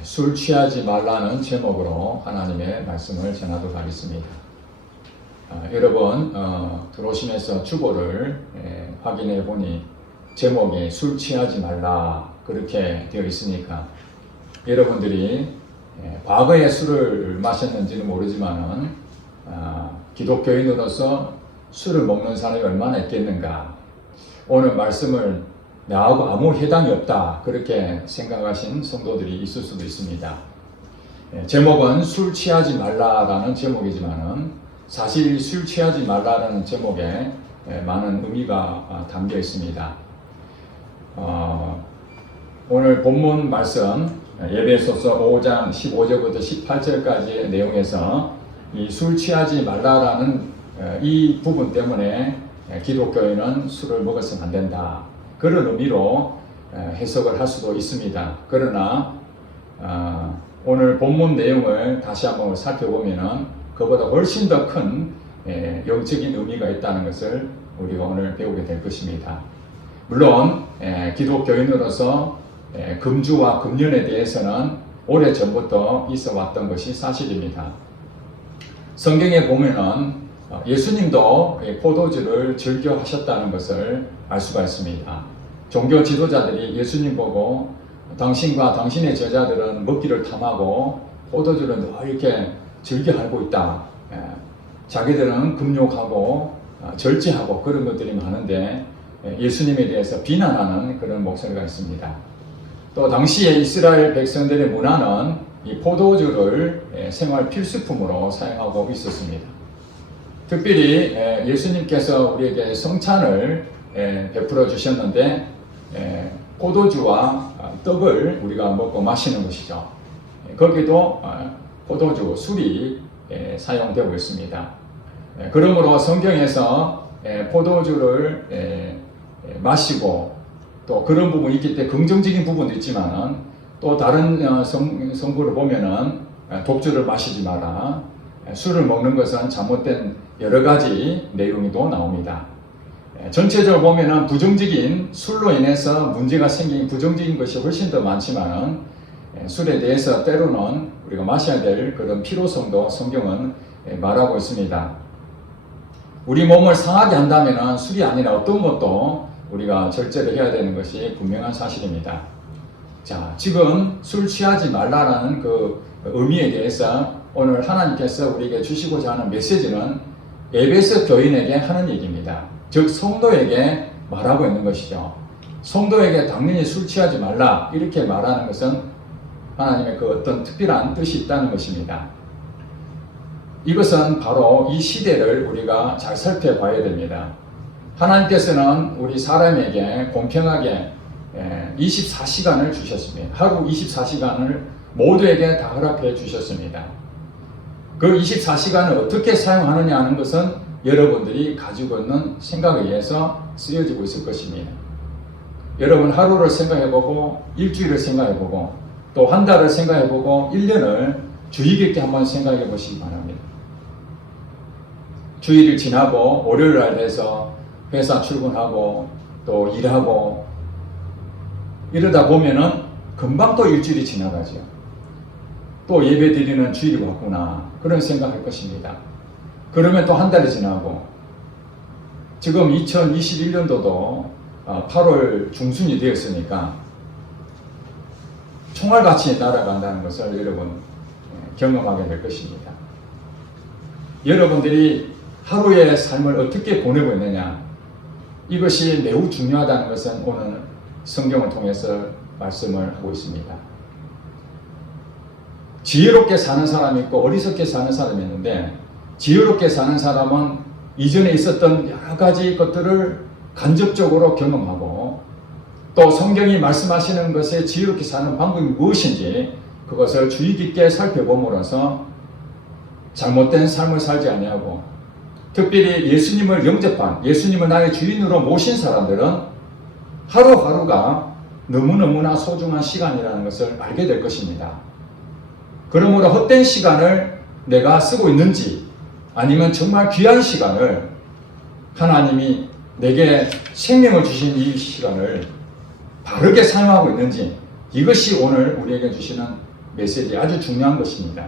술 취하지 말라는 제목으로 하나님의 말씀을 전하도록 하겠습니다. 여러분 들어오시면서 주보를 확인해 보니 제목이 술 취하지 말라 그렇게 되어 있으니까 여러분들이 과거에 술을 마셨는지는 모르지만은 기독교인으로서 술을 먹는 사람이 얼마나 있겠는가. 오늘 말씀을 나하고 아무 해당이 없다 그렇게 생각하신 성도들이 있을 수도 있습니다. 제목은 술 취하지 말라라는 제목이지만은 사실 술 취하지 말라라는 제목에 많은 의미가 담겨 있습니다. 오늘 본문 말씀 에베소서 5장 15절부터 18절까지의 내용에서 이 술 취하지 말라라는 이 부분 때문에 기독교인은 술을 먹어서는 안 된다. 그런 의미로 해석을 할 수도 있습니다. 그러나 오늘 본문 내용을 다시 한번 살펴보면은 그보다 훨씬 더 큰 영적인 의미가 있다는 것을 우리가 오늘 배우게 될 것입니다. 물론 기독교인으로서 금주와 금연에 대해서는 오래전부터 있어 왔던 것이 사실입니다. 성경에 보면은 예수님도 포도주를 즐겨 하셨다는 것을 알 수가 있습니다. 종교 지도자들이 예수님 보고 당신과 당신의 제자들은 먹기를 탐하고 포도주를 늘 이렇게 즐겨 알고 있다. 자기들은 금욕하고 절제하고 그런 것들이 많은데 예수님에 대해서 비난하는 그런 목소리가 있습니다. 또 당시에 이스라엘 백성들의 문화는 이 포도주를 생활 필수품으로 사용하고 있었습니다. 특별히 예수님께서 우리에게 성찬을 베풀어 주셨는데 포도주와 떡을 우리가 먹고 마시는 것이죠. 거기도 포도주, 술이 사용되고 있습니다. 그러므로 성경에서 포도주를 마시고 또 그런 부분이 있기 때문에 긍정적인 부분도 있지만 또 다른 성구를 보면은 독주를 마시지 마라. 술을 먹는 것은 잘못된 여러 가지 내용이 또 나옵니다. 전체적으로 보면은 부정적인 술로 인해서 문제가 생긴 부정적인 것이 훨씬 더 많지만 술에 대해서 때로는 우리가 마셔야 될 그런 필요성도 성경은 말하고 있습니다. 우리 몸을 상하게 한다면은 술이 아니라 어떤 것도 우리가 절제를 해야 되는 것이 분명한 사실입니다. 자, 지금 술 취하지 말라라는 그 의미에 대해서 오늘 하나님께서 우리에게 주시고자 하는 메시지는 에베소 교인에게 하는 얘기입니다. 즉 성도에게 말하고 있는 것이죠. 성도에게 당연히 술 취하지 말라 이렇게 말하는 것은 하나님의 그 어떤 특별한 뜻이 있다는 것입니다. 이것은 바로 이 시대를 우리가 잘 살펴봐야 됩니다. 하나님께서는 우리 사람에게 공평하게 24시간을 주셨습니다. 하루 24시간을 모두에게 다 허락해 주셨습니다. 그 24시간을 어떻게 사용하느냐 하는 것은 여러분들이 가지고 있는 생각에 의해서 쓰여지고 있을 것입니다. 여러분 하루를 생각해보고 일주일을 생각해보고 또 한 달을 생각해보고 1년을 주의 깊게 한번 생각해 보시기 바랍니다. 주일이 지나고 월요일 날 돼서 회사 출근하고 또 일하고 이러다 보면은 금방 또 일주일이 지나가죠. 또 예배 드리는 주일이 왔구나 그런 생각할 것입니다. 그러면 또 한 달이 지나고 지금 2021년도도 8월 중순이 되었으니까 총알같이 날아간다는 것을 여러분 경험하게 될 것입니다. 여러분들이 하루의 삶을 어떻게 보내고 있느냐 이것이 매우 중요하다는 것은 오늘 성경을 통해서 말씀을 하고 있습니다. 지혜롭게 사는 사람이 있고 어리석게 사는 사람이 있는데 지혜롭게 사는 사람은 이전에 있었던 여러 가지 것들을 간접적으로 경험하고 또 성경이 말씀하시는 것에 지혜롭게 사는 방법이 무엇인지 그것을 주의 깊게 살펴봄으로써 잘못된 삶을 살지 아니하고 특별히 예수님을 영접한 예수님을 나의 주인으로 모신 사람들은 하루하루가 너무너무나 소중한 시간이라는 것을 알게 될 것입니다. 그러므로 헛된 시간을 내가 쓰고 있는지 아니면 정말 귀한 시간을 하나님이 내게 생명을 주신 이 시간을 바르게 사용하고 있는지 이것이 오늘 우리에게 주시는 메시지 아주 중요한 것입니다.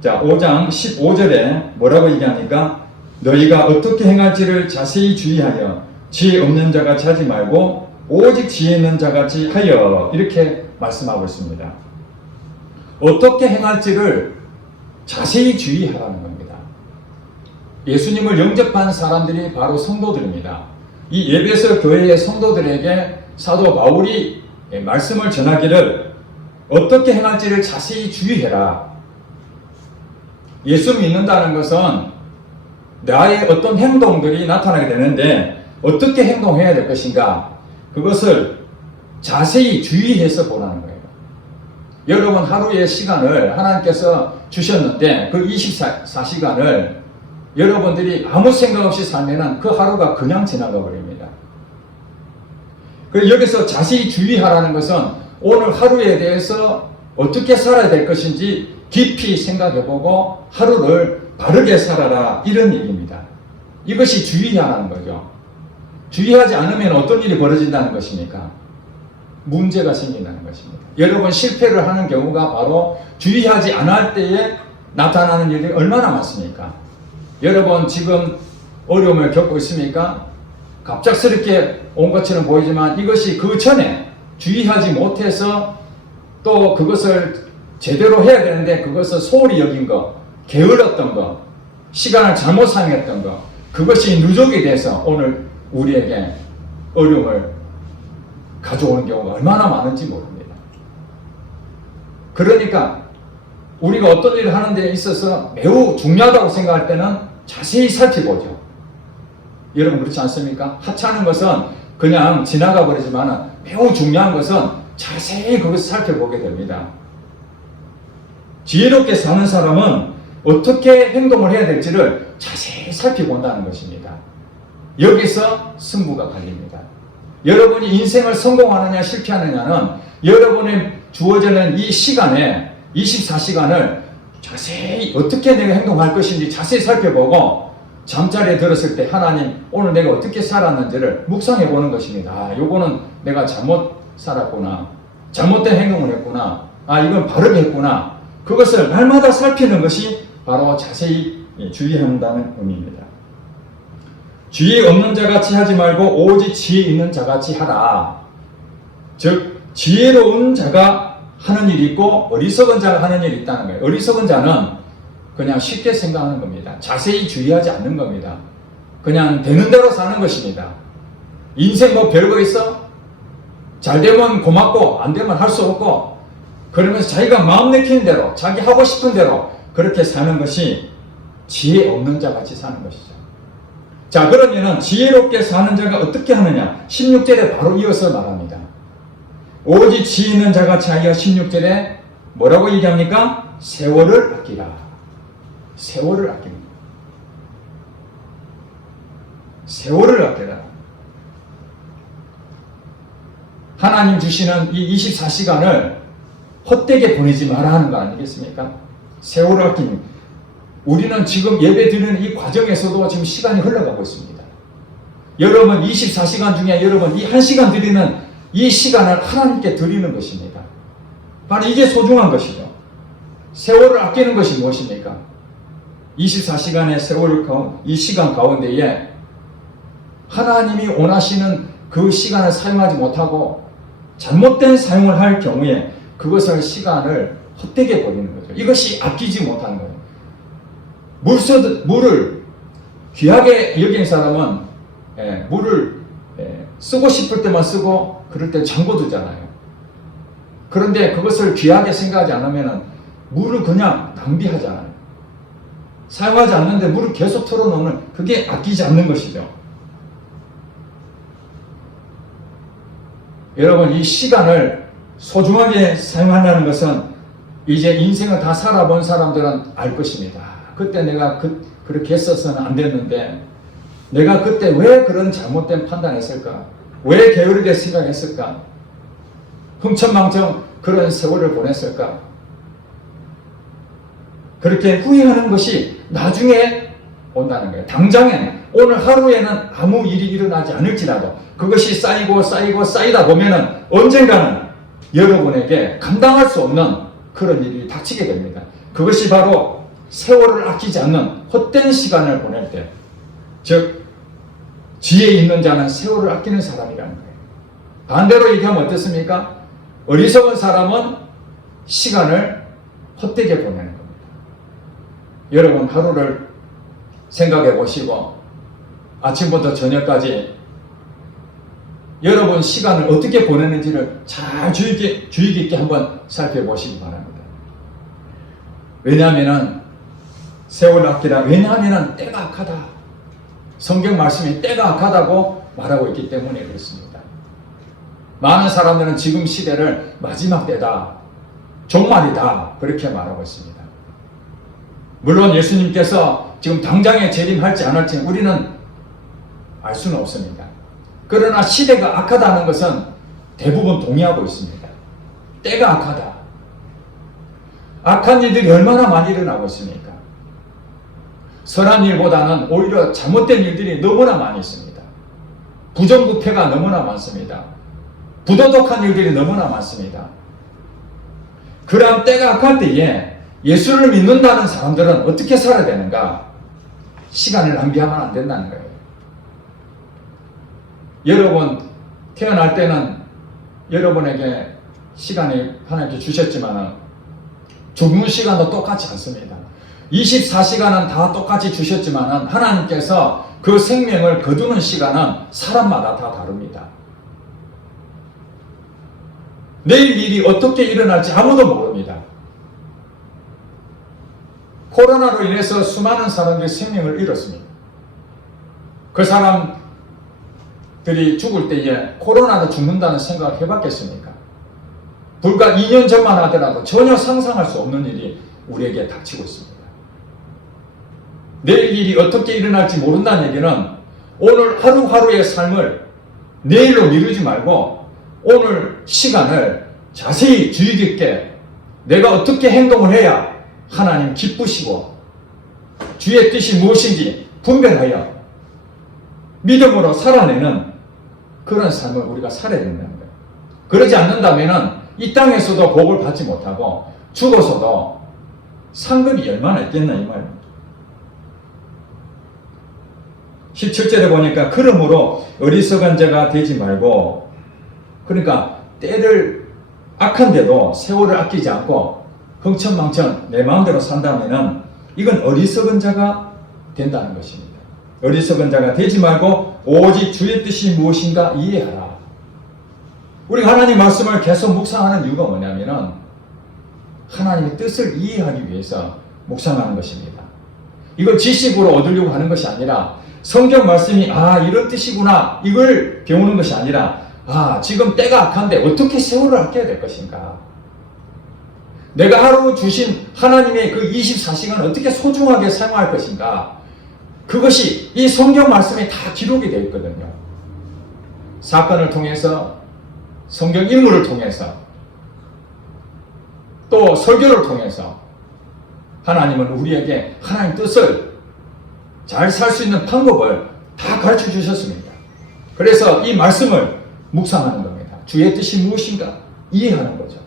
자, 5장 15절에 뭐라고 얘기하니까 너희가 어떻게 행할지를 자세히 주의하여 지혜 없는 자같이 하지 말고 오직 지혜 있는 자같이 하여 이렇게 말씀하고 있습니다. 어떻게 행할지를 자세히 주의하라는 겁니다. 예수님을 영접한 사람들이 바로 성도들입니다. 이 에베소 교회의 성도들에게 사도 바울이 말씀을 전하기를 어떻게 행할지를 자세히 주의해라. 예수 믿는다는 것은 나의 어떤 행동들이 나타나게 되는데 어떻게 행동해야 될 것인가? 그것을 자세히 주의해서 보라는 거예요. 여러분 하루의 시간을 하나님께서 주셨는데 그 24시간을 여러분들이 아무 생각 없이 살면은 그 하루가 그냥 지나가 버립니다. 그래서 여기서 자세히 주의하라는 것은 오늘 하루에 대해서 어떻게 살아야 될 것인지 깊이 생각해보고 하루를 바르게 살아라 이런 얘기입니다. 이것이 주의하라는 거죠. 주의하지 않으면 어떤 일이 벌어진다는 것입니까? 문제가 생긴다는 것입니다. 여러분 실패를 하는 경우가 바로 주의하지 않을 때에 나타나는 일이 얼마나 많습니까? 여러분 지금 어려움을 겪고 있습니까? 갑작스럽게 온 것처럼 보이지만 이것이 그 전에 주의하지 못해서 또 그것을 제대로 해야 되는데 그것을 소홀히 여긴 것, 게을렀던 것, 시간을 잘못 사용했던 것, 그것이 누적이 돼서 오늘 우리에게 어려움을 가져오는 경우가 얼마나 많은지 모릅니다. 그러니까 우리가 어떤 일을 하는 데 있어서 매우 중요하다고 생각할 때는 자세히 살펴보죠. 여러분 그렇지 않습니까? 하찮은 것은 그냥 지나가 버리지만 매우 중요한 것은 자세히 그것을 살펴보게 됩니다. 지혜롭게 사는 사람은 어떻게 행동을 해야 될지를 자세히 살펴본다는 것입니다. 여기서 승부가 갈립니다. 여러분이 인생을 성공하느냐 실패하느냐는 여러분의 주어지는 이 시간에 24시간을 자세히 어떻게 내가 행동할 것인지 자세히 살펴보고 잠자리에 들었을 때 하나님 오늘 내가 어떻게 살았는지를 묵상해 보는 것입니다. 아, 요거는 내가 잘못 살았구나. 잘못된 행동을 했구나. 아, 이건 바르게 했구나. 그것을 날마다 살피는 것이 바로 자세히 주의한다는 의미입니다. 지혜 없는 자같이 하지 말고 오직 지혜 있는 자같이 하라. 즉 지혜로운 자가 하는 일이 있고 어리석은 자가 하는 일이 있다는 거예요. 어리석은 자는 그냥 쉽게 생각하는 겁니다. 자세히 주의하지 않는 겁니다. 그냥 되는 대로 사는 것입니다. 인생 뭐 별거 있어? 잘 되면 고맙고 안 되면 할 수 없고 그러면서 자기가 마음 내키는 대로 자기 하고 싶은 대로 그렇게 사는 것이 지혜 없는 자같이 사는 것이죠. 자, 그러면은 지혜롭게 사는 자가 어떻게 하느냐? 16절에 바로 이어서 말합니다. 오직 지혜 있는 자같이 하여 16절에 뭐라고 얘기합니까? 세월을 아끼라. 세월을 아낍니다. 세월을 아끼라. 하나님 주시는 이 24시간을 헛되게 보내지 마라 하는 거 아니겠습니까? 세월을 아끼는. 우리는 지금 예배 드리는 이 과정에서도 지금 시간이 흘러가고 있습니다. 여러분 24시간 중에 여러분 이 1시간 드리는 이 시간을 하나님께 드리는 것입니다. 바로 이게 소중한 것이죠. 세월을 아끼는 것이 무엇입니까? 24시간의 세월 이 시간 가운데에 하나님이 원하시는 그 시간을 사용하지 못하고 잘못된 사용을 할 경우에 그것을 시간을 헛되게 버리는 거죠. 이것이 아끼지 못하는 거예요. 물을 귀하게 여기는 사람은 물을 쓰고 싶을 때만 쓰고 그럴 때 잠궈두잖아요. 그런데 그것을 귀하게 생각하지 않으면 물을 그냥 낭비하잖아요. 사용하지 않는데 물을 계속 털어놓으면 그게 아끼지 않는 것이죠. 여러분 이 시간을 소중하게 사용한다는 것은 이제 인생을 다 살아본 사람들은 알 것입니다. 그때 내가 그렇게 했어서는 안 됐는데 내가 그때 왜 그런 잘못된 판단했을까? 왜 게으르게 생각했을까? 흥청망청 그런 세월을 보냈을까? 그렇게 후회하는 것이 나중에 온다는 거예요. 당장에 오늘 하루에는 아무 일이 일어나지 않을지라도 그것이 쌓이고 쌓이고 쌓이다 보면은 언젠가는 여러분에게 감당할 수 없는 그런 일이 닥치게 됩니다. 그것이 바로 세월을 아끼지 않는 헛된 시간을 보낼 때, 즉 지혜 있는 자는 세월을 아끼는 사람이라는 거예요. 반대로 얘기하면 어떻습니까? 어리석은 사람은 시간을 헛되게 보내는 겁니다. 여러분 하루를 생각해 보시고 아침부터 저녁까지 여러분 시간을 어떻게 보내는지를 잘 주의 깊게 한번 살펴보시기 바랍니다. 왜냐하면 세월 아끼라, 왜냐하면 때가 악하다. 성경 말씀이 때가 악하다고 말하고 있기 때문에 그렇습니다. 많은 사람들은 지금 시대를 마지막 때다, 종말이다 그렇게 말하고 있습니다. 물론 예수님께서 지금 당장에 재림할지 안 할지 우리는 알 수는 없습니다. 그러나 시대가 악하다는 것은 대부분 동의하고 있습니다. 때가 악하다. 악한 일들이 얼마나 많이 일어나고 있습니까? 선한 일보다는 오히려 잘못된 일들이 너무나 많이 있습니다. 부정부패가 너무나 많습니다. 부도덕한 일들이 너무나 많습니다. 그러한 때가 악할 때에 예수를 믿는다는 사람들은 어떻게 살아야 되는가? 시간을 낭비하면 안 된다는 거예요. 여러분 태어날 때는 여러분에게 시간이 하나님께 주셨지만 죽는 시간도 똑같지 않습니다. 24시간은 다 똑같이 주셨지만 하나님께서 그 생명을 거두는 시간은 사람마다 다 다릅니다. 내일 일이 어떻게 일어날지 아무도 모릅니다. 코로나로 인해서 수많은 사람들이 생명을 잃었습니다. 그 사람들이 죽을 때에 코로나로 죽는다는 생각을 해봤겠습니까? 불과 2년 전만 하더라도 전혀 상상할 수 없는 일이 우리에게 닥치고 있습니다. 내일 일이 어떻게 일어날지 모른다는 얘기는 오늘 하루하루의 삶을 내일로 미루지 말고 오늘 시간을 자세히 주의 깊게 내가 어떻게 행동을 해야 하나님 기쁘시고 주의 뜻이 무엇인지 분별하여 믿음으로 살아내는 그런 삶을 우리가 살아야 된다는 거예요. 그러지 않는다면 이 땅에서도 복을 받지 못하고 죽어서도 상급이 얼마나 있겠나 이 말입니다. 17절에 보니까 그러므로 어리석은 자가 되지 말고, 그러니까 때를 악한데도 세월을 아끼지 않고 흥청망청 내 마음대로 산다면 이건 어리석은 자가 된다는 것입니다. 어리석은 자가 되지 말고 오직 주의 뜻이 무엇인가 이해하라. 우리가 하나님 말씀을 계속 묵상하는 이유가 뭐냐면 하나님의 뜻을 이해하기 위해서 묵상하는 것입니다. 이걸 지식으로 얻으려고 하는 것이 아니라 성경 말씀이 이런 뜻이구나 이걸 배우는 것이 아니라 지금 때가 악한데 어떻게 세월을 아껴야 될 것인가, 내가 하루 주신 하나님의 그 24시간을 어떻게 소중하게 사용할 것인가, 그것이 이 성경 말씀에 다 기록이 되어 있거든요. 사건을 통해서, 성경 인물을 통해서, 또 설교를 통해서 하나님은 우리에게 하나님 뜻을 잘 살 수 있는 방법을 다 가르쳐 주셨습니다. 그래서 이 말씀을 묵상하는 겁니다. 주의 뜻이 무엇인가 이해하는 거죠.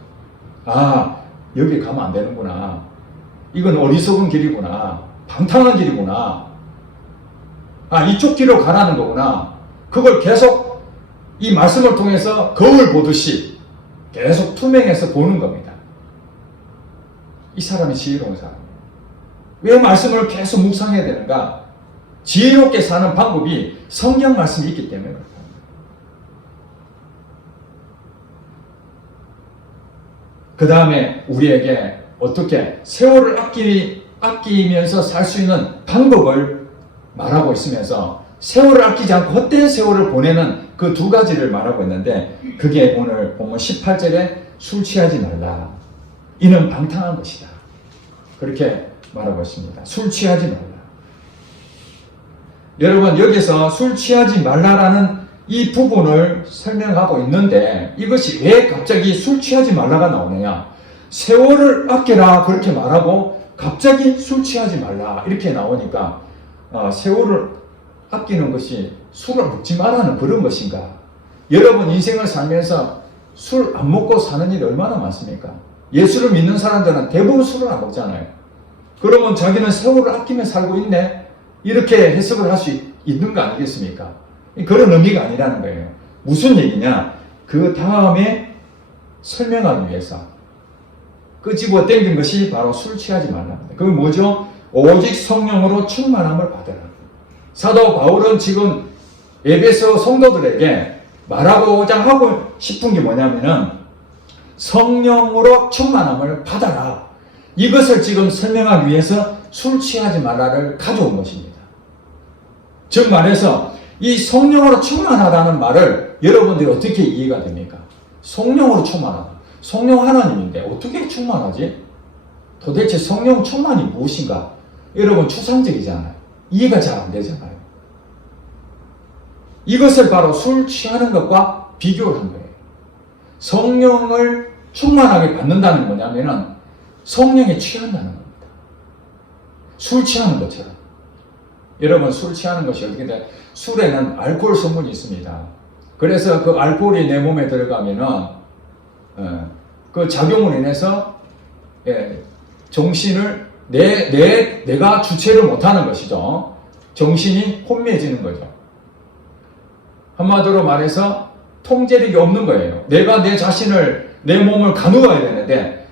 여기 가면 안 되는구나. 이건 어리석은 길이구나. 방탕한 길이구나. 이쪽 길로 가라는 거구나. 그걸 계속 이 말씀을 통해서 거울 보듯이 계속 투명해서 보는 겁니다. 이 사람이 지혜로운 사람이에요. 왜 말씀을 계속 묵상해야 되는가? 지혜롭게 사는 방법이 성경 말씀이 있기 때문에 그렇습니다. 그 다음에 우리에게 어떻게 세월을 아끼면서 살 수 있는 방법을 말하고 있으면서 세월을 아끼지 않고 헛된 세월을 보내는 그 두 가지를 말하고 있는데, 그게 오늘 본문 18절에 술 취하지 말라. 이는 방탕한 것이다. 그렇게 말하고 있습니다. 술 취하지 말라. 여러분 여기서 술 취하지 말라라는 이 부분을 설명하고 있는데 이것이 왜 갑자기 술 취하지 말라가 나오느냐? 세월을 아껴라 그렇게 말하고 갑자기 술 취하지 말라 이렇게 나오니까 세월을 아끼는 것이 술을 먹지 말라는 그런 것인가? 여러분 인생을 살면서 술 안 먹고 사는 일이 얼마나 많습니까? 예수를 믿는 사람들은 대부분 술을 안 먹잖아요. 그러면 자기는 세월을 아끼며 살고 있네? 이렇게 해석을 할 수 있는 거 아니겠습니까? 그런 의미가 아니라는 거예요. 무슨 얘기냐? 그 다음에 설명하기 위해서 끄집어 당긴 것이 바로 술 취하지 말랍니다. 그게 뭐죠? 오직 성령으로 충만함을 받으라. 사도 바울은 지금 에베소 성도들에게 말하고자 하고 싶은 게 뭐냐면은 성령으로 충만함을 받아라. 이것을 지금 설명하기 위해서 술 취하지 말라를 가져온 것입니다. 즉 말해서 이 성령으로 충만하다는 말을 여러분들이 어떻게 이해가 됩니까? 성령으로 충만하다. 성령 하나님인데 어떻게 충만하지? 도대체 성령 충만이 무엇인가? 여러분 추상적이잖아요. 이해가 잘 안 되잖아요. 이것을 바로 술 취하는 것과 비교를 한 거예요. 성령을 충만하게 받는다는 뭐냐면은 성령에 취한다는 겁니다. 술 취하는 것처럼. 여러분 술 취하는 것이 어떻게 돼? 술에는 알코올 성분이 있습니다. 그래서 그 알코올이 내 몸에 들어가면은 그 작용으로 인해서 정신을 내가 주체를 못하는 것이죠. 정신이 혼미해지는 거죠. 한마디로 말해서 통제력이 없는 거예요. 내가 내 자신을 내 몸을 가누어야 되는데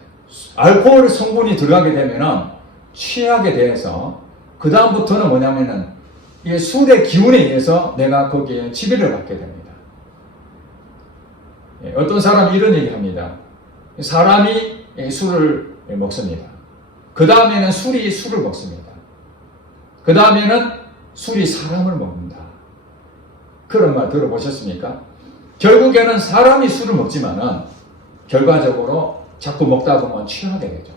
알코올 성분이 들어가게 되면은 취하게 돼서 그 다음부터는 뭐냐면은 이 술의 기운에 의해서 내가 거기에 지배를 받게 됩니다. 어떤 사람이 이런 얘기합니다. 사람이 술을 먹습니다. 그 다음에는 술이 술을 먹습니다. 그 다음에는 술이 사람을 먹는다. 그런 말 들어보셨습니까? 결국에는 사람이 술을 먹지만은 결과적으로 자꾸 먹다 보면 취하게 되죠.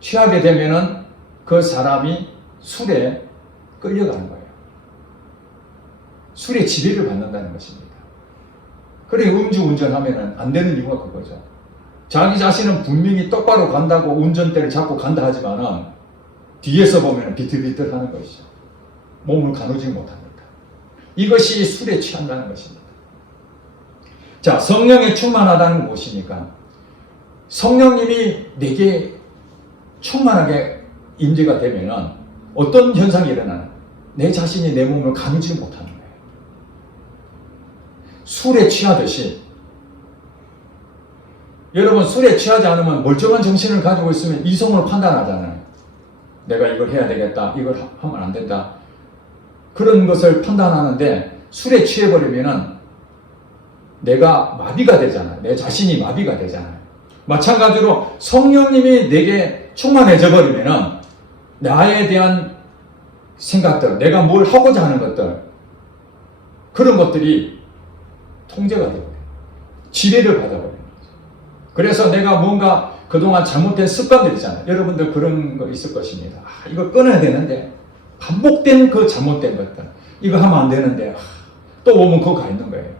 취하게 되면은 그 사람이 술에 끌려가는 거예요. 술에 지배를 받는다는 것입니다. 그래 음주운전하면은 안 되는 이유가 그거죠. 자기 자신은 분명히 똑바로 간다고 운전대를 잡고 간다 하지만은 뒤에서 보면 비틀비틀 하는 것이죠. 몸을 가누지 못합니다. 이것이 술에 취한다는 것입니다. 자, 성령에 충만하다는 무엇입니까? 성령님이 내게 충만하게 임재가 되면은 어떤 현상이 일어나는? 내 자신이 내 몸을 가누지 못하는 거예요. 술에 취하듯이 여러분 술에 취하지 않으면 멀쩡한 정신을 가지고 있으면 이성으로 판단하잖아요. 내가 이걸 해야 되겠다. 이걸 하면 안 된다. 그런 것을 판단하는데 술에 취해버리면은 내가 마비가 되잖아요. 내 자신이 마비가 되잖아요. 마찬가지로 성령님이 내게 충만해져 버리면은 나에 대한 생각들, 내가 뭘 하고자 하는 것들, 그런 것들이 통제가 되버려요. 지배를 받아버려요. 그래서 내가 뭔가 그동안 잘못된 습관들 있잖아요. 여러분들 그런 거 있을 것입니다. 이거 끊어야 되는데 반복된 그 잘못된 것들, 이거 하면 안 되는데 또 오면 그거 가 있는 거예요.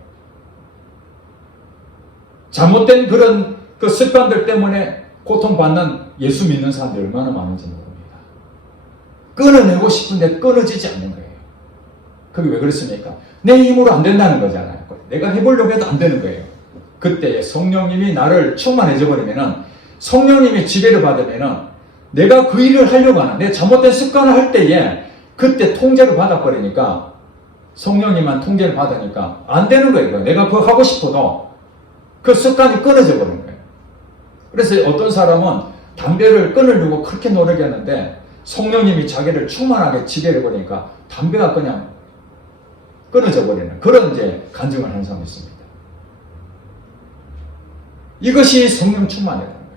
잘못된 그런 그 습관들 때문에 고통받는 예수 믿는 사람들이 얼마나 많은지 모릅니다. 끊어내고 싶은데 끊어지지 않는 거예요. 그게 왜 그렇습니까? 내 힘으로 안 된다는 거잖아요. 내가 해보려고 해도 안 되는 거예요. 그때 성령님이 나를 충만해져 버리면은, 성령님이 지배를 받으면은 내가 그 일을 하려고 하는, 내 잘못된 습관을 할 때에 그때 통제를 받아버리니까, 성령님만 통제를 받으니까 안 되는 거예요. 내가 그거 하고 싶어도 그 습관이 끊어져 버리는 거예요. 그래서 어떤 사람은 담배를 끊으려고 그렇게 노력했는데 성령님이 자기를 충만하게 지배를 버리니까 담배가 그냥 끊어져 버리는 그런 이제 간증을 하는 사람이 있습니다. 이것이 성령 충만이라는 거예요.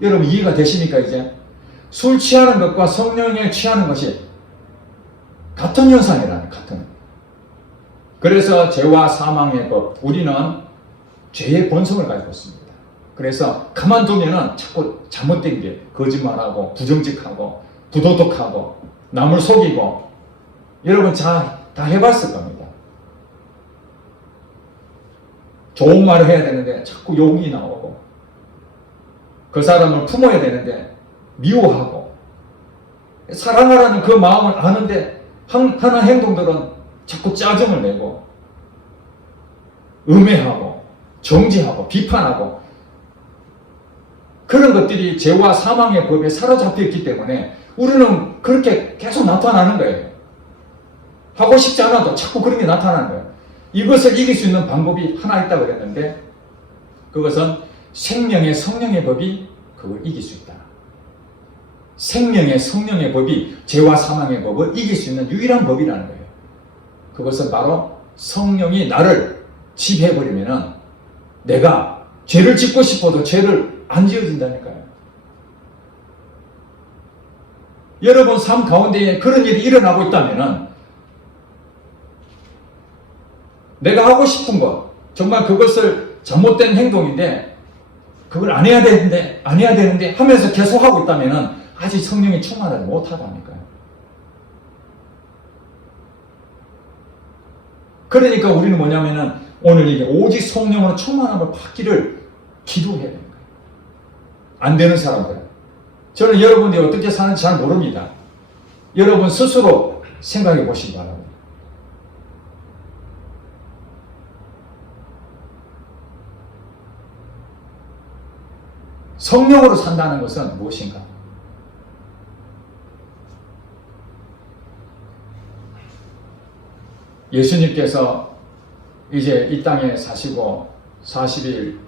여러분 이해가 되십니까? 이제 술 취하는 것과 성령에 취하는 것이 같은 현상이라는, 같은. 그래서 죄와 사망의 법, 우리는 죄의 본성을 가지고 있습니다. 그래서 가만두면은 자꾸 잘못된 게, 거짓말하고 부정직하고 부도덕하고 남을 속이고, 여러분 다 해봤을 겁니다. 좋은 말을 해야 되는데 자꾸 욕이 나오고, 그 사람을 품어야 되는데 미워하고, 사랑하라는 그 마음을 아는데 하는 행동들은 자꾸 짜증을 내고 음해하고 정죄하고 비판하고 그런 것들이 죄와 사망의 법에 사로잡혀 있기 때문에 우리는 그렇게 계속 나타나는 거예요. 하고 싶지 않아도 자꾸 그런 게 나타나는 거예요. 이것을 이길 수 있는 방법이 하나 있다고 그랬는데 그것은 생명의 성령의 법이 그걸 이길 수 있다. 생명의 성령의 법이 죄와 사망의 법을 이길 수 있는 유일한 법이라는 거예요. 그것은 바로 성령이 나를 지배해버리면은 내가 죄를 짓고 싶어도 죄를 안 지어진다니까요. 여러분 삶 가운데 그런 일이 일어나고 있다면은 내가 하고 싶은 것, 정말 그것을 잘못된 행동인데 그걸 안 해야 되는데 하면서 계속 하고 있다면은 아직 성령이 충만하지 못하다니까요. 그러니까 우리는 뭐냐면은 오늘 이게 오직 성령으로 충만함을 받기를 기도해야 되는 거예요. 안 되는 사람들은. 저는 여러분들이 어떻게 사는지 잘 모릅니다. 여러분 스스로 생각해 보시기 바랍니다. 성령으로 산다는 것은 무엇인가? 예수님께서 이제 이 땅에 사시고 40일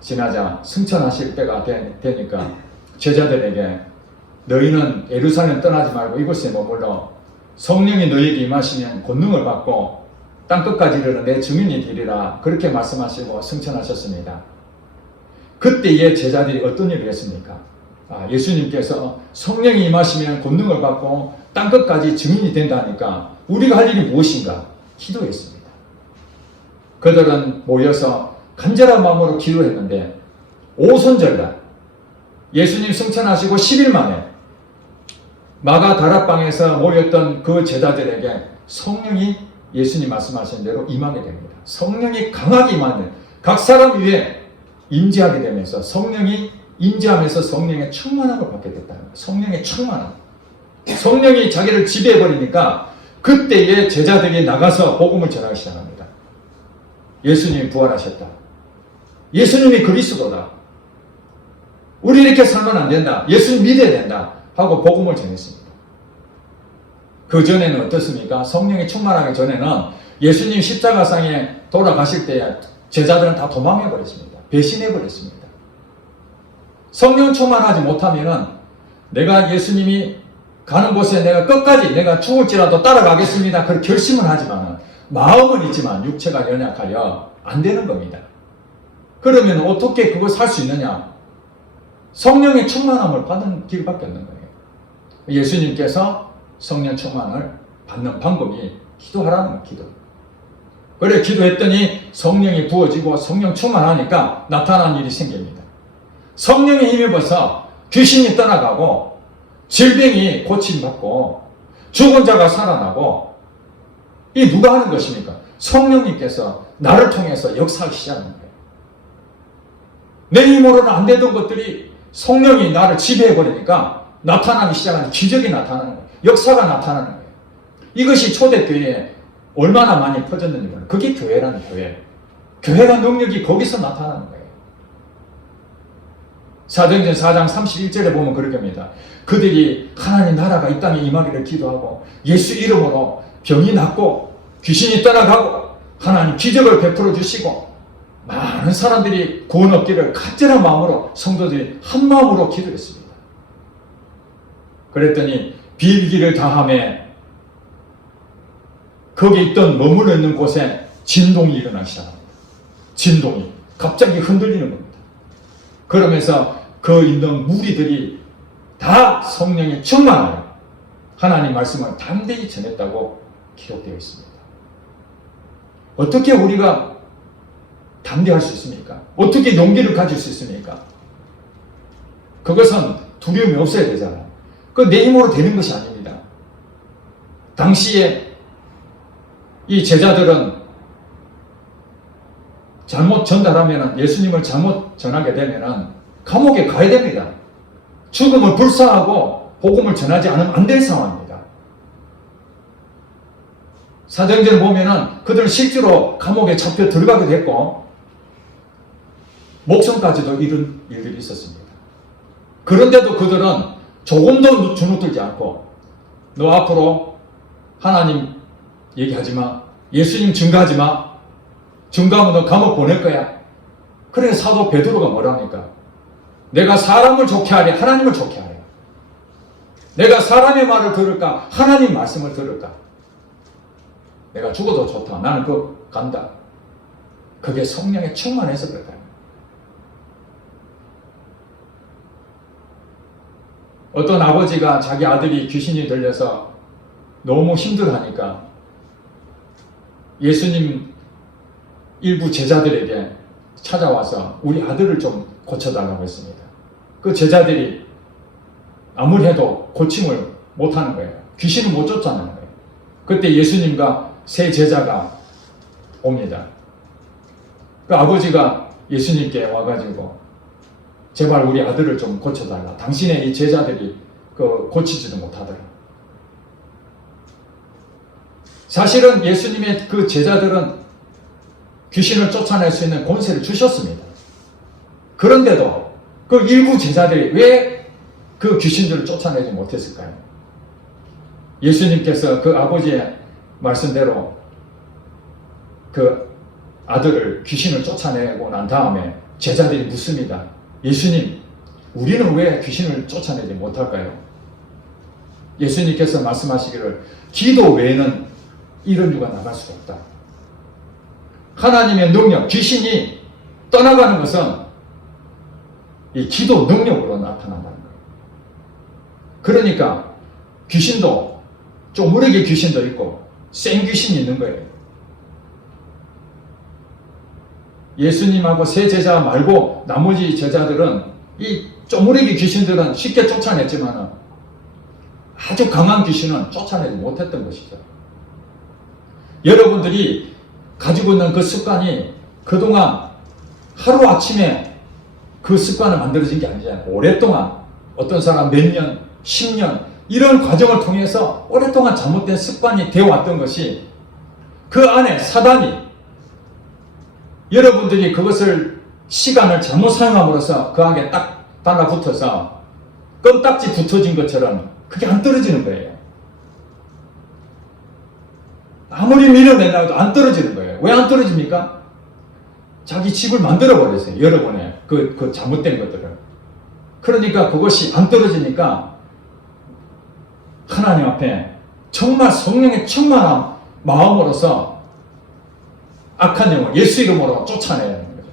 지나자 승천하실 때가 되니까 제자들에게 너희는 예루살렘 떠나지 말고 이곳에 머물러 성령이 너희에게 임하시면 권능을 받고 땅끝까지 이르러 내 증인이 되리라 그렇게 말씀하시고 승천하셨습니다. 그때의 제자들이 어떤 일을 했습니까? 예수님께서 성령이 임하시면 권능을 받고 땅끝까지 증인이 된다니까 우리가 할 일이 무엇인가? 기도했습니다. 그들은 모여서 간절한 마음으로 기도했는데 오순절날 예수님 승천하시고 10일 만에 마가 다락방에서 모였던 그 제자들에게 성령이 예수님 말씀하신 대로 임하게 됩니다. 성령이 강하게 임하는 각 사람 위에 임재하게 되면서 성령이 임재하면서 성령의 충만함을 받게 됐다는 거예요. 성령의 충만함. 성령이 자기를 지배해버리니까 그때의 제자들이 나가서 복음을 전하기 시작합니다. 예수님이 부활하셨다. 예수님이 그리스도다. 우리 이렇게 살면 안 된다. 예수님 믿어야 된다. 하고 복음을 전했습니다. 그 전에는 어떻습니까? 성령이 충만하기 전에는 예수님 십자가상에 돌아가실 때 제자들은 다 도망해버렸습니다. 배신해버렸습니다. 성령 충만하지 못하면은 내가 예수님이 가는 곳에 내가 끝까지 내가 죽을지라도 따라가겠습니다. 그렇게 결심은 하지만 마음은 있지만 육체가 연약하여 안 되는 겁니다. 그러면 어떻게 그걸 살 수 있느냐? 성령의 충만함을 받는 길밖에 없는 거예요. 예수님께서 성령 충만을 받는 방법이 기도하라는 거예요. 기도. 그래 기도했더니 성령이 부어지고 성령 충만하니까 나타난 일이 생깁니다. 성령에 힘입어서 귀신이 떠나가고 질병이 고침받고 죽은 자가 살아나고 이 누가 하는 것입니까? 성령님께서 나를 통해서 역사하기 시작하는 거예요. 내 힘으로는 안 되던 것들이 성령이 나를 지배해버리니까 나타나기 시작하는 기적이 나타나는 거예요. 역사가 나타나는 거예요. 이것이 초대교회에 얼마나 많이 퍼졌는지 몰라요. 그게 교회라는 교회. 교회가 능력이 거기서 나타나는 거예요. 사도행전 4장 31절에 보면 그렇게 합니다. 그들이 하나님 나라가 이 땅에 임하기를 기도하고 예수 이름으로 병이 낫고 귀신이 떠나가고 하나님 기적을 베풀어 주시고 많은 사람들이 구원 얻기를 간절한 마음으로 성도들이 한 마음으로 기도했습니다. 그랬더니 비일기를 다함에 거기 있던 머물러 있는 곳에 진동이 일어나기 시작합니다. 진동이 갑자기 흔들리는 겁니다. 그러면서 그 있는 무리들이 다 성령에 충만하여 하나님 말씀을 담대히 전했다고 기록되어 있습니다. 어떻게 우리가 담대할 수 있습니까? 어떻게 용기를 가질 수 있습니까? 그것은 두려움이 없어야 되잖아요. 그건 내 힘으로 되는 것이 아닙니다. 당시에 이 제자들은 잘못 전달하면 예수님을 잘못 전하게 되면 감옥에 가야 됩니다. 죽음을 불사하고 복음을 전하지 않으면 안 될 상황입니다. 사도행전을 보면은 그들은 실제로 감옥에 잡혀 들어가기도 했고 목숨까지도 잃은 일들이 있었습니다. 그런데도 그들은 조금도 주눅들지 않고 너 앞으로 하나님 얘기하지 마. 예수님 증거하지 마. 증거하면 너 감옥 보낼 거야. 그래 사도 베드로가 뭐랍니까? 내가 사람을 좋게 하랴 하나님을 좋게 하랴. 내가 사람의 말을 들을까 하나님 말씀을 들을까? 내가 죽어도 좋다. 나는 그거 간다. 그게 성령에 충만해서 그럴까요? 어떤 아버지가 자기 아들이 귀신이 들려서 너무 힘들어하니까 예수님 일부 제자들에게 찾아와서 우리 아들을 좀 고쳐달라고 했습니다. 그 제자들이 아무리 해도 고침을 못하는 거예요. 귀신을 못 쫓아내는 거예요. 그때 예수님과 세 제자가 옵니다. 그 아버지가 예수님께 와가지고 제발 우리 아들을 좀 고쳐달라. 당신의 이 제자들이 고치지도 못하더라. 사실은 예수님의 그 제자들은 귀신을 쫓아낼 수 있는 권세를 주셨습니다. 그런데도 그 일부 제자들이 왜 그 귀신들을 쫓아내지 못했을까요? 예수님께서 그 아버지의 말씀대로 그 아들을 귀신을 쫓아내고 난 다음에 제자들이 묻습니다. 예수님, 우리는 왜 귀신을 쫓아내지 못할까요? 예수님께서 말씀하시기를 기도 외에는 이런 유가 나갈 수가 없다. 하나님의 능력, 귀신이 떠나가는 것은 이 기도 능력으로 나타난다는 거예요. 그러니까 귀신도 쪼무레기 귀신도 있고 센 귀신이 있는 거예요. 예수님하고 세 제자 말고 나머지 제자들은 이 쪼무레기 귀신들은 쉽게 쫓아냈지만 아주 강한 귀신은 쫓아내지 못했던 것이죠. 여러분들이 가지고 있는 그 습관이 그동안 하루아침에 그 습관을 만들어진 게 아니잖아요. 오랫동안 어떤 사람 몇 년, 10년 이런 과정을 통해서 오랫동안 잘못된 습관이 되어왔던 것이 그 안에 사단이 여러분들이 그것을 시간을 잘못 사용함으로써 그 안에 딱 달라붙어서 껌딱지 붙어진 것처럼 그게 안 떨어지는 거예요. 아무리 밀어내려도 안 떨어지는 거예요. 왜 안 떨어집니까? 자기 집을 만들어버렸어요. 여러분의 그 잘못된 것들을. 그러니까 그것이 안 떨어지니까 하나님 앞에 정말 성령의 충만한 마음으로서 악한 영을 예수 이름으로 쫓아내야 하는 거죠.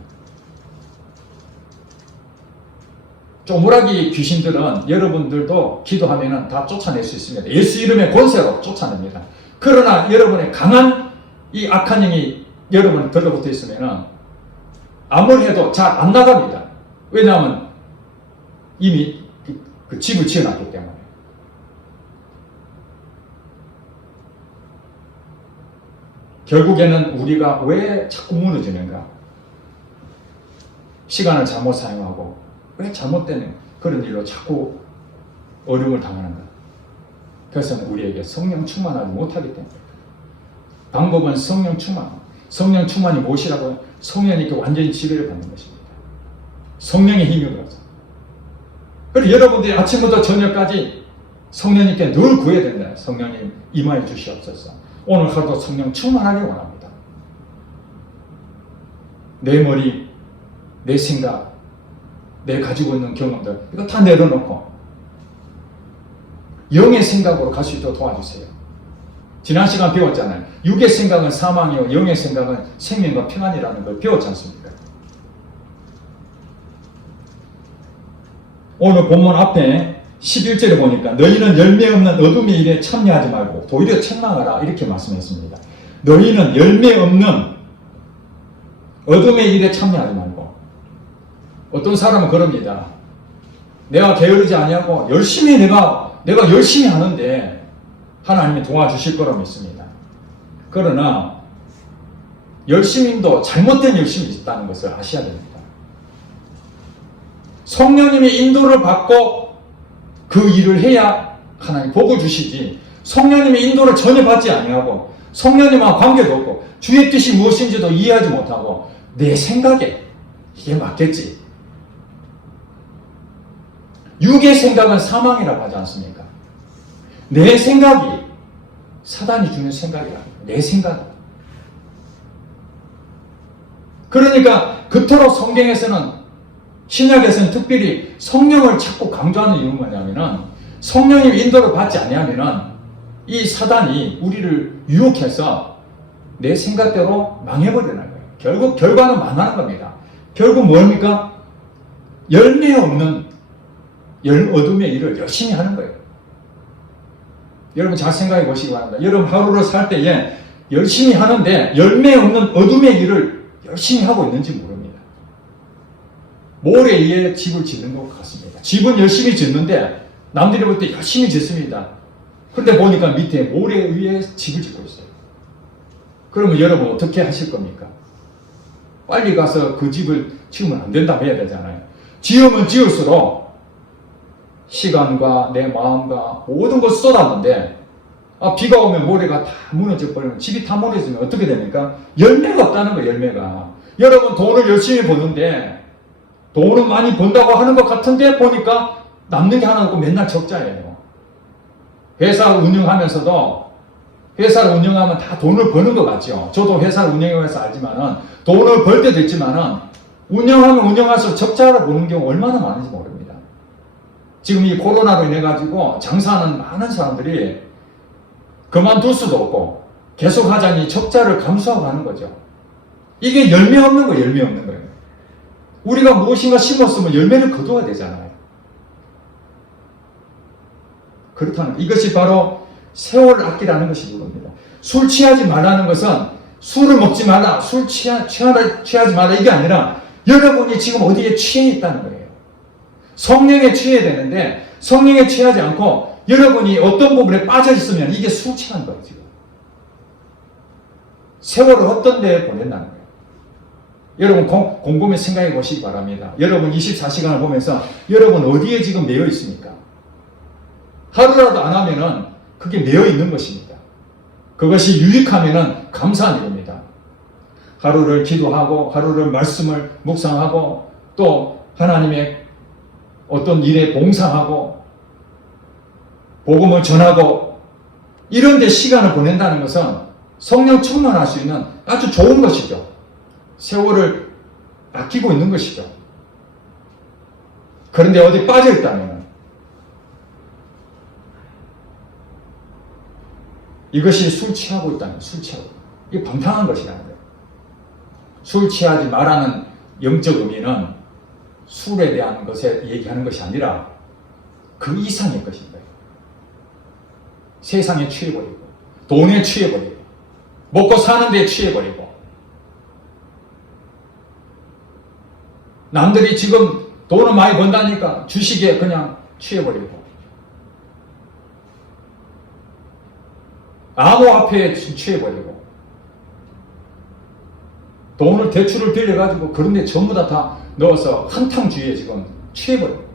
쪼무라기 귀신들은 여러분들도 기도하면 다 쫓아낼 수 있습니다. 예수 이름의 권세로 쫓아냅니다. 그러나 여러분의 강한 이 악한 영이 여러분에 들러붙어 있으면 아무리 해도 잘 안 나갑니다. 왜냐하면 이미 그 집을 지어놨기 때문에. 결국에는 우리가 왜 자꾸 무너지는가? 시간을 잘못 사용하고 왜 잘못된 그런 일로 자꾸 어려움을 당하는가? 그래서 우리에게 성령 충만하지 못하기 때문에. 방법은 성령 충만. 성령 충만이 무엇이라고요? 성령님께 완전히 지배를 받는 것입니다. 성령의 힘으로서. 그리고 여러분들이 아침부터 저녁까지 성령님께 늘 구해야 된다. 성령님 임하여 주시옵소서. 오늘 하루도 성령 충만하게 원합니다. 내 머리, 내 생각, 내 가지고 있는 경험들 이거 다 내려놓고 영의 생각으로 갈 수 있도록 도와주세요. 지난 시간 배웠잖아요. 육의 생각은 사망이요 영의 생각은 생명과 평안이라는 걸 배웠지 않습니까? 오늘 본문 앞에 11절에 보니까 너희는 열매 없는 어둠의 일에 참여하지 말고 도리어 책망하라 이렇게 말씀했습니다. 너희는 열매 없는 어둠의 일에 참여하지 말고. 어떤 사람은 그럽니다. 내가 게으르지 아니하고 열심히 내가 열심히 하는데 하나님이 도와주실 거라고 믿습니다. 그러나 열심도 잘못된 열심이 있다는 것을 아셔야 됩니다. 성령님의 인도를 받고 그 일을 해야 하나님 복을 주시지 성령님의 인도를 전혀 받지 아니하고 성령님과 관계도 없고 주의 뜻이 무엇인지도 이해하지 못하고 내 생각에 이게 맞겠지. 육의 생각은 사망이라고 하지 않습니까? 내 생각이 사단이 주는 생각이라. 내 생각. 그러니까 그토록 성경에서는 신약에서는 특별히 성령을 자꾸 강조하는 이유가 뭐냐면은 성령님 인도를 받지 아니하면은 이 사단이 우리를 유혹해서 내 생각대로 망해버리는 거예요. 결국 결과는 망하는 겁니다. 결국 뭡니까? 열매 없는 어둠의 일을 열심히 하는 거예요. 여러분 잘 생각해 보시기 바랍니다. 여러분 하루를 살 때에 열심히 하는데 열매 없는 어둠의 일을 열심히 하고 있는지 모릅니다. 모래 위에 집을 짓는 것 같습니다. 집은 열심히 짓는데 남들이 볼 때 열심히 짓습니다. 그런데 보니까 밑에 모래 위에 집을 짓고 있어요. 그러면 여러분 어떻게 하실 겁니까? 빨리 가서 그 집을 지으면 안 된다고 해야 되잖아요. 지으면 지을수록 시간과 내 마음과 모든 것을 쏟았는데 비가 오면 모래가 다 무너져 버리면 집이 다 무너지면 어떻게 됩니까? 열매가 없다는 거예요. 열매가. 여러분 돈을 열심히 버는데 돈은 많이 번다고 하는 것 같은데 보니까 남는 게 하나 없고 맨날 적자예요. 회사 운영하면서도 회사를 운영하면 다 돈을 버는 것 같죠. 저도 회사를 운영해서 알지만은 돈을 벌 때도 있지만은 운영하면 운영할수록 적자를 보는 경우 얼마나 많은지 모릅니다. 지금 이 코로나로 인해 가지고 장사하는 많은 사람들이 그만둘 수도 없고 계속 하자니 적자를 감수하고 하는 거죠. 이게 열매 없는 거예요. 열매 없는 거예요. 우리가 무엇인가 심었으면 열매를 거둬야 되잖아요. 그렇다는 이것이 바로 세월을 아끼라는 것이 이겁니다. 술 취하지 말라는 것은 술을 먹지 말라, 술 취하지 말라 이게 아니라 여러분이 지금 어디에 취해 있다는 거예요. 성령에 취해야 되는데 성령에 취하지 않고 여러분이 어떤 부분에 빠져 있으면 이게 술 취한 거예요. 지금. 세월을 어떤 데에 보낸다는 거예요. 여러분 곰곰이 생각해 보시기 바랍니다. 여러분 24시간을 보면서 여러분 어디에 지금 매여 있습니까? 하루라도 안 하면은 그게 매여 있는 것입니다. 그것이 유익하면은 감사한 일입니다. 하루를 기도하고 하루를 말씀을 묵상하고 또 하나님의 어떤 일에 봉사하고 복음을 전하고 이런 데 시간을 보낸다는 것은 성령 충만할 수 있는 아주 좋은 것이죠. 세월을 아끼고 있는 것이죠. 그런데 어디 빠져 있다면 이것이 술 취하고 있다면 술 취하고 이게 방탕한 것이라는 거예요. 술 취하지 말라는 영적 의미는 술에 대한 것에 얘기하는 것이 아니라 그 이상의 것인 거예요. 세상에 취해버리고 돈에 취해버리고 먹고 사는 데 취해버리고 남들이 지금 돈을 많이 번다니까 주식에 그냥 취해버리고 암호화폐에 취해버리고 돈을 대출을 빌려가지고 그런데 전부 다 넣어서 한탕주의에 지금 취해버려요.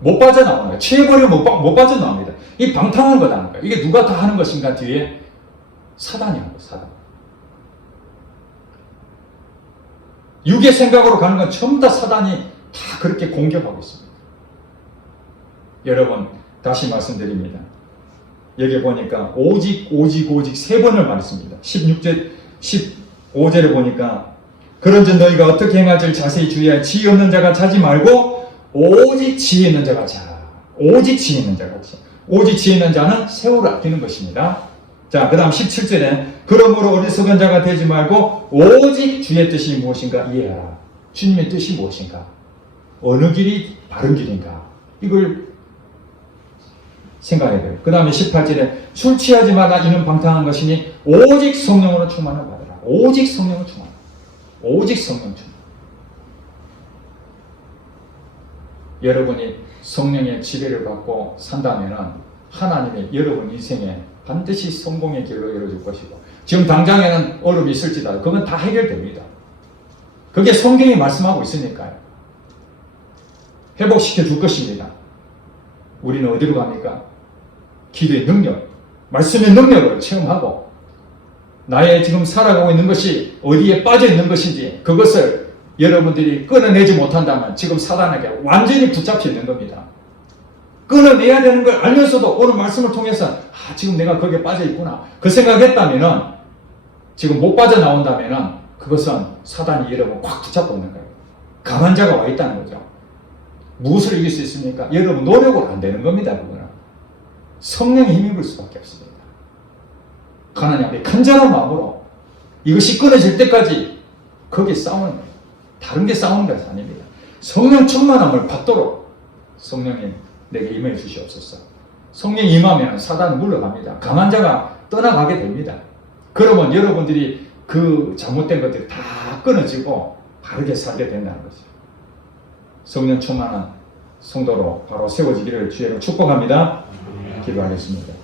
못 빠져나와요. 취해버리면 못 빠져나옵니다. 이 방탕한 거다는 거예요. 이게 누가 다 하는 것인가 뒤에 사단이 하는 거예요. 사단. 육의 생각으로 가는 건 전부 다 사단이 다 그렇게 공격하고 있습니다. 여러분 다시 말씀드립니다. 여기 보니까 오직 세 번을 말했습니다. 16절 15절에 보니까 그런즉 너희가 어떻게 행할지를 자세히 주의하여 지혜 없는 자가 자지 말고 오직 지혜 있는 자가 자. 오직 지혜 있는 자가 자. 오직 지혜 있는 자는 세월을 아끼는 것입니다. 자, 그 다음 17절에 그러므로 어리석은 자가 되지 말고 오직 주의 뜻이 무엇인가 이해하라. 주님의 뜻이 무엇인가? 어느 길이 바른 길인가? 이걸 생각해야 돼요. 그 다음에 18절에 술 취하지 마라 이는 방탕한 것이니 오직 성령으로 충만을 받으라. 오직 성령으로 충만. 오직 성령 충만. 여러분이 성령의 지배를 받고 산다면 하나님의 여러분 인생에 반드시 성공의 길로 열어줄 것이고 지금 당장에는 어려움이 있을지라도 그건 다 해결됩니다. 그게 성경이 말씀하고 있으니까요. 회복시켜 줄 것입니다. 우리는 어디로 갑니까? 기도의 능력, 말씀의 능력을 체험하고 나의 지금 살아가고 있는 것이 어디에 빠져 있는 것인지 그것을 여러분들이 끊어내지 못한다면 지금 사단에게 완전히 붙잡혀 있는 겁니다. 끊어내야 되는 걸 알면서도 오늘 말씀을 통해서 지금 내가 거기에 빠져 있구나 그 생각했다면은 지금 못 빠져나온다면은 그것은 사단이 여러분 꽉 붙잡고 있는 거예요. 강한 자가 와 있다는 거죠. 무엇을 이길 수 있습니까? 여러분 노력으로 안 되는 겁니다. 그거는 성령의 힘입을 수밖에 없습니다. 가난한 우리 간절한 마음으로 이것이 끊어질 때까지 거기에 싸우는 거예요. 다른 게 싸우는 것이 아닙니다. 성령 충만함을 받도록 성령님 내게 임해 주시옵소서. 성령 임하면 사단은 물러갑니다. 강한 자가 떠나가게 됩니다. 그러면 여러분들이 그 잘못된 것들이 다 끊어지고 바르게 살게 된다는 거죠. 성령 충만한 성도로 바로 세워지기를 주의로 축복합니다. 기도하겠습니다.